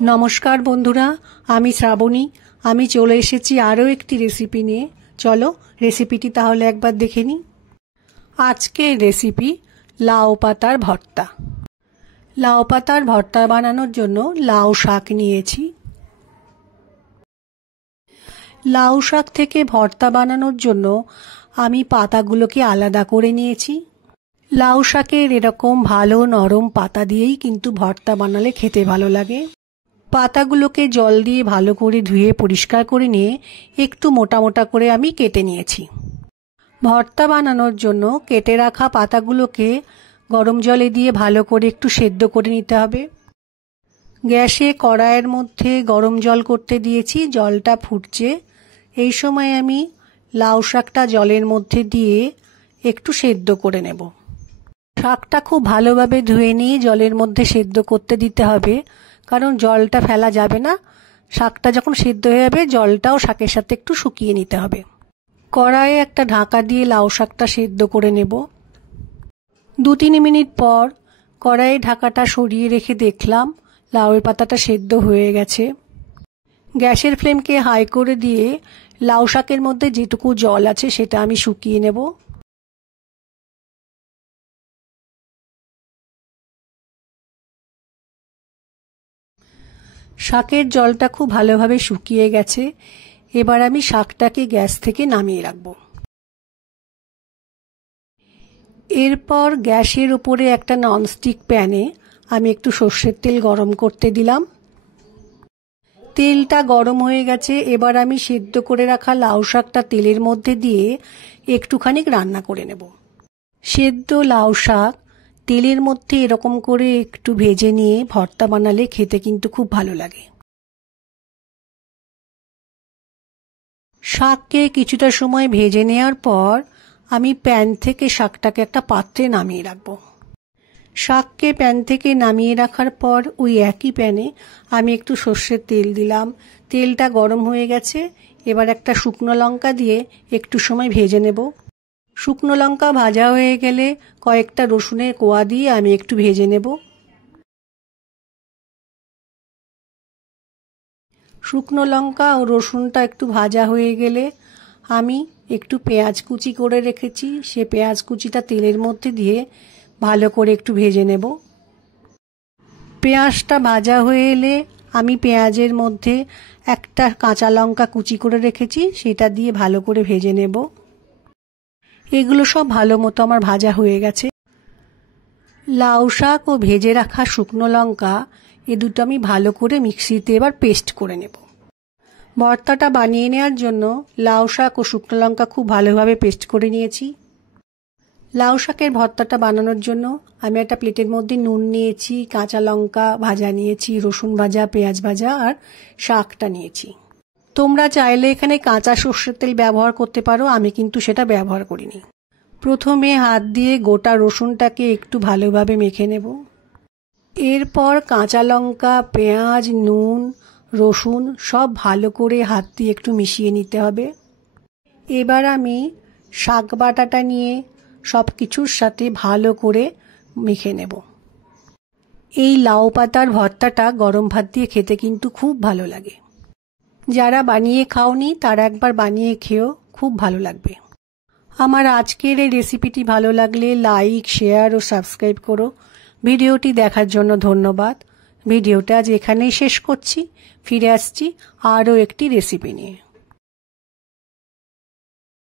नमस्कार बंधुरा, आमी श्रावणी। आमी चले एसेছি आरो एकटी रेसिपि निये। चलो रेसिपिटी ताहले एकबार देखे नी। आजकेर रेसिपि लाउ पातार भर्ता। लाउ पातार भर्ता बानानोर जोन्नो लाउ शाक नियेछि। लाउ शाक थेके भर्ता बानानोर जोन्नो आमी पातागुलोके आलादा करे नियेछि। लाउ शाकेर एरकम भालो नरम पाता दियेई किन्तु भर्ता बानाले खेते भालो लागे। पातागुलोके जल दिए भालो करे धुए परिष्कार करे निये एकटू मोटा मोटा करे आमी केटे नियेछि। भर्ता बानानोर जोन्नो केटे राखा पातागुलोके गरम जले दिए भालो करे एकटू सेদ্ধ करे निते हबे। ग्यासे कड़ाइयेर मধ্যে गरम जल करते दिएछि, जलटा फुटছে। এই সময় আমি লাউ শাকটা জলের মধ্যে দিয়ে একটু সেদ্ধ করে নেব। শাকটা খুব ভালোভাবে ধুয়ে নিয়ে জলের মধ্যে সেদ্ধ করতে দিতে হবে, কারণ জলটা ফেলা যাবে না। শাকটা যখন সেদ্ধ হয়ে যাবে জলটাও শাকের সাথে একটু শুকিয়ে নিতে হবে। কড়াইয়ে একটা ঢাকা দিয়ে লাউ শাকটা সেদ্ধ করে নেব। 2-3 মিনিট পর কড়াইয়ে ঢাকাটা সরিয়ে রেখে দেখলাম লাউয়ের পাতাটা সেদ্ধ হয়ে গেছে। গ্যাসের ফ্লেমকে হাই করে দিয়ে লাউ শাকের মধ্যে যেটুকু জল আছে সেটা আমি শুকিয়ে নেব। শাকের জলটা খুব ভালোভাবে শুকিয়ে গেছে। এবার আমি শাকটাকে গ্যাস থেকে নামিয়ে রাখব। এরপর গ্যাসের উপরে একটা ননস্টিক প্যানে আমি একটু সরষের তেল গরম করতে দিলাম। তেলটা গরম হয়ে গেছে। এবার আমি সেদ্ধ করে রাখা লাউ শাকটা তেলের মধ্যে দিয়ে একটুখানি রান্না করে নেব। সেদ্ধ লাউ শাক তেলের মধ্যে এরকম করে একটু ভেজে নিয়ে ভর্তা বানালে খেতে কিন্তু খুব ভালো লাগে। শাককে কিছুটা সময় ভেজে নেওয়ার পর আমি প্যান থেকে শাকটাকে একটা পাত্রে নামিয়ে রাখব। শাককে প্যান থেকে নামিয়ে রাখার পর ওই একই প্যানে আমি একটু সর্ষের তেল দিলাম। তেলটা গরম হয়ে গেছে। এবার একটা শুকনো লঙ্কা দিয়ে একটু সময় ভেজে নেব। শুকনো লঙ্কা ভাজা হয়ে গেলে কয়েকটা রসুনের কোয়া দিয়ে আমি একটু ভেজে নেব। শুকনো লঙ্কা ও রসুনটা একটু ভাজা হয়ে গেলে আমি একটু পেঁয়াজ কুচি করে রেখেছি, সে পেঁয়াজ কুচিটা তেলের মধ্যে দিয়ে ভালো করে একটু ভেজে নেব। পেঁয়াজটা ভাজা হয়ে এলে আমি পেঁয়াজের মধ্যে একটা কাঁচা লঙ্কা কুচি করে রেখেছি, সেটা দিয়ে ভালো করে ভেজে নেব। এগুলো সব ভালো মতো আমার ভাজা হয়ে গেছে। লাউ শাক ও ভেজে রাখা শুকনো লঙ্কা এ দুটো আমি ভালো করে মিক্সিতে এবার পেস্ট করে নেব। ভর্তাটা বানিয়ে নেওয়ার জন্য লাউ শাক ও শুকনো লঙ্কা খুব ভালোভাবে পেস্ট করে নিয়েছি। লাউ শাকের ভর্তাটা বানানোর জন্য আমি একটা প্লেটের মধ্যে নুন নিয়েছি, কাঁচা লঙ্কা ভাজা নিয়েছি, রসুন ভাজা, পেঁয়াজ ভাজা আর শাকটা নিয়েছি। তোমরা চাইলে এখানে কাঁচা সর্ষের তেল ব্যবহার করতে পারো, আমি কিন্তু সেটা ব্যবহার করিনি। প্রথমে হাত দিয়ে গোটা রসুনটাকে একটু ভালোভাবে মেখে নেব। এরপর কাঁচা লঙ্কা, পেঁয়াজ, নুন, রসুন সব ভালো করে হাত দিয়ে একটু মিশিয়ে নিতে হবে। এবার আমি শাক বাটাটা নিয়ে সব কিছুর সাথে ভালো করে মেখে নেব। এই লাউ পাতার ভর্তাটা গরম ভাত দিয়ে খেতে কিন্তু খুব ভালো লাগে। যারা বানিয়ে খাওনি তারা একবার বানিয়ে খেও, খুব ভালো লাগবে। আমার আজকের এই রেসিপিটি ভালো লাগলে লাইক, শেয়ার ও সাবস্ক্রাইব করো। ভিডিওটি দেখার জন্য ধন্যবাদ। ভিডিওটা আজ এখানেই শেষ করছি। ফিরে আসছি আরও একটি রেসিপি নিয়ে।